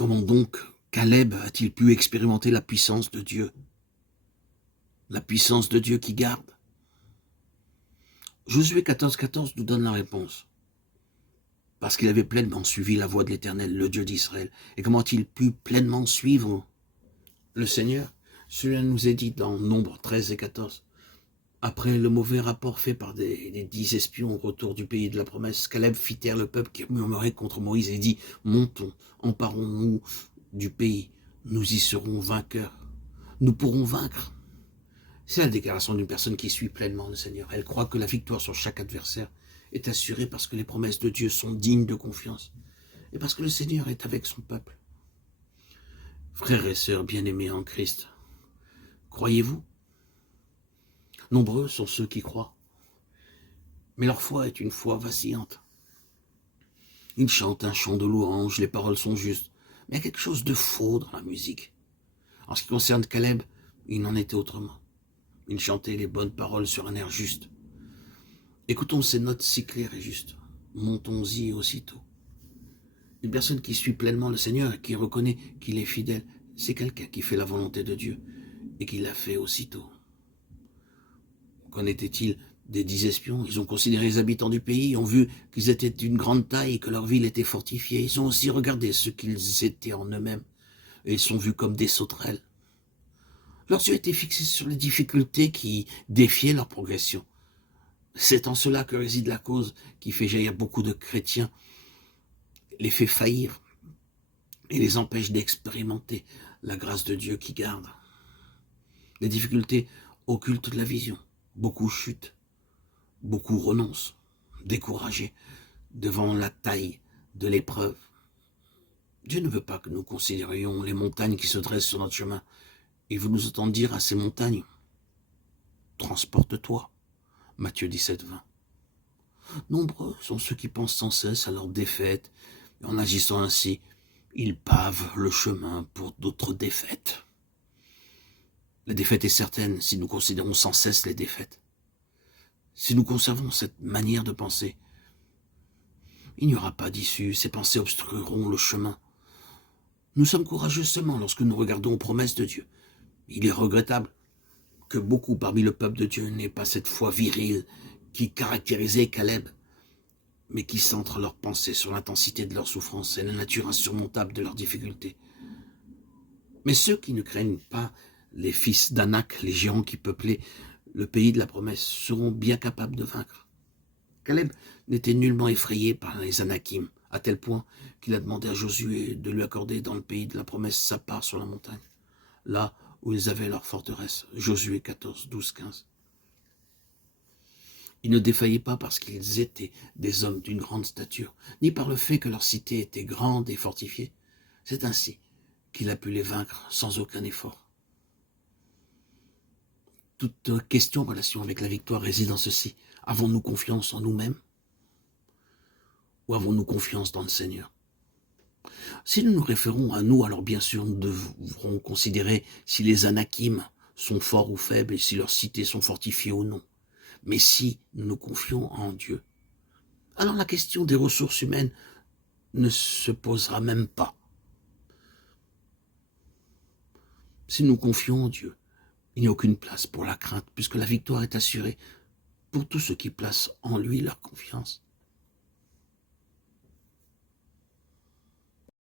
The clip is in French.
Comment donc Caleb a-t-il pu expérimenter la puissance de Dieu? La puissance de Dieu qui garde. Josué 14,14 nous donne la réponse. Parce qu'il avait pleinement suivi la voie de l'Éternel, le Dieu d'Israël. Et comment a-t-il pu pleinement suivre le Seigneur? Cela nous est dit dans Nombre 13 et 14. Après le mauvais rapport fait par des 10 espions au retour du pays de la promesse, Caleb fit taire le peuple qui murmurait contre Moïse et dit « Montons, emparons-nous du pays, nous y serons vainqueurs. Nous pourrons vaincre. » C'est la déclaration d'une personne qui suit pleinement le Seigneur. Elle croit que la victoire sur chaque adversaire est assurée parce que les promesses de Dieu sont dignes de confiance et parce que le Seigneur est avec son peuple. Frères et sœurs bien-aimés en Christ, croyez-vous? Nombreux sont ceux qui croient, mais leur foi est une foi vacillante. Ils chantent un chant de louange, les paroles sont justes, mais il y a quelque chose de faux dans la musique. En ce qui concerne Caleb, il n'en était autrement. Il chantait les bonnes paroles sur un air juste. Écoutons ces notes si claires et justes. Montons-y aussitôt. Une personne qui suit pleinement le Seigneur et qui reconnaît qu'il est fidèle, c'est quelqu'un qui fait la volonté de Dieu et qui l'a fait aussitôt. Qu'en était-il des 10 espions? Ils ont considéré les habitants du pays, ont vu qu'ils étaient d'une grande taille et que leur ville était fortifiée. Ils ont aussi regardé ce qu'ils étaient en eux-mêmes et ils sont vus comme des sauterelles. Leurs yeux étaient fixés sur les difficultés qui défiaient leur progression. C'est en cela que réside la cause qui fait jaillir beaucoup de chrétiens, les fait faillir et les empêche d'expérimenter la grâce de Dieu qui garde. Les difficultés occultent la vision. Beaucoup chutent, beaucoup renoncent, découragés devant la taille de l'épreuve. Dieu ne veut pas que nous considérions les montagnes qui se dressent sur notre chemin. Il veut nous entendre dire à ces montagnes, transporte-toi. Matthieu 17, 20. Nombreux sont ceux qui pensent sans cesse à leur défaite, et en agissant ainsi, ils pavent le chemin pour d'autres défaites. La défaite est certaine si nous considérons sans cesse les défaites. Si nous conservons cette manière de penser, il n'y aura pas d'issue, ces pensées obstrueront le chemin. Nous sommes courageux seulement lorsque nous regardons aux promesses de Dieu. Il est regrettable que beaucoup parmi le peuple de Dieu n'aient pas cette foi virile qui caractérisait Caleb, mais qui centrent leurs pensées sur l'intensité de leur souffrance et la nature insurmontable de leurs difficultés. Mais ceux qui ne craignent pas les fils d'Anak, les géants qui peuplaient le pays de la promesse, seront bien capables de vaincre. Caleb n'était nullement effrayé par les Anakim, à tel point qu'il a demandé à Josué de lui accorder dans le pays de la promesse sa part sur la montagne, là où ils avaient leur forteresse. Josué 14, 12, 15. Ils ne défaillaient pas parce qu'ils étaient des hommes d'une grande stature, ni par le fait que leur cité était grande et fortifiée. C'est ainsi qu'il a pu les vaincre sans aucun effort. Toute question en relation avec la victoire réside en ceci. Avons-nous confiance en nous-mêmes? Ou avons-nous confiance dans le Seigneur? Si nous nous référons à nous, alors bien sûr nous devrons considérer si les Anakim sont forts ou faibles et si leurs cités sont fortifiées ou non. Mais si nous nous confions en Dieu, alors la question des ressources humaines ne se posera même pas. Si nous confions en Dieu, il n'y a aucune place pour la crainte, puisque la victoire est assurée pour tous ceux qui placent en lui leur confiance.